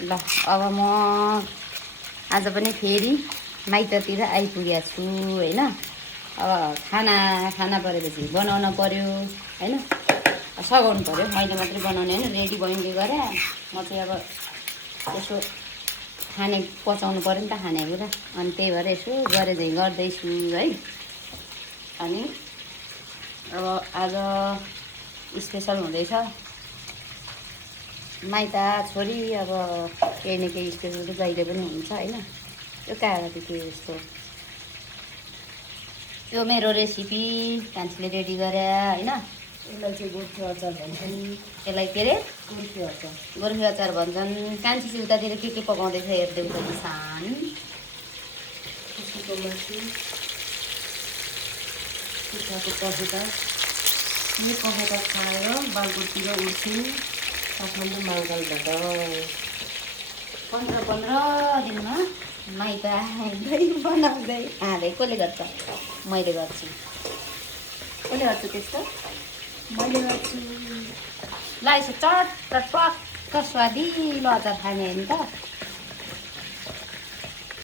ल अब म आज पनि फेरि माइततिर आइपुगेको छु होइन। अब खाना परेपछि बनाउन पर्यो होइन, सघाउनु पर्यो। मैले मात्रै बनाउने होइन, रेडी बहिनीले गरे। म चाहिँ अब यसो खाने पचाउनु पर्यो नि त खानेकुरा, अनि त्यही भएर यसो गरे चाहिँ गर्दैछु है। अनि अब आज स्पेसल हुँदैछ माइत छोरी। अब केही न केही स्पेसल त जहिले पनि हुन्छ होइन। यो कहाँबाट के यस्तो, यो मेरो रेसिपी कान्छीले रेडी गरे होइन। यसलाई चाहिँ गोर्खे अचार भन्छन्। यसलाई के अरे गोर्खे अचार, गोर्खे अचार भन्छन्। कान्छी चाहिँ उतातिर के पकाउँदैछ हेर्दै उता किसान। कुखुराको मासु, कुखुराको पखेटा, यो पखेटा खाएर बालकोटतिर उठ्छौँ काठमाडौँ महाकालबाट। 15 दिनमा माइत आउँदै बनाउँदै खाँदै। कसले गर्छ? मैले गर्छु। कसले गर्छु त्यस्तो? मैले गर्छु। ल यसो चटपट स्वादिलो अचार खाने हो नि त।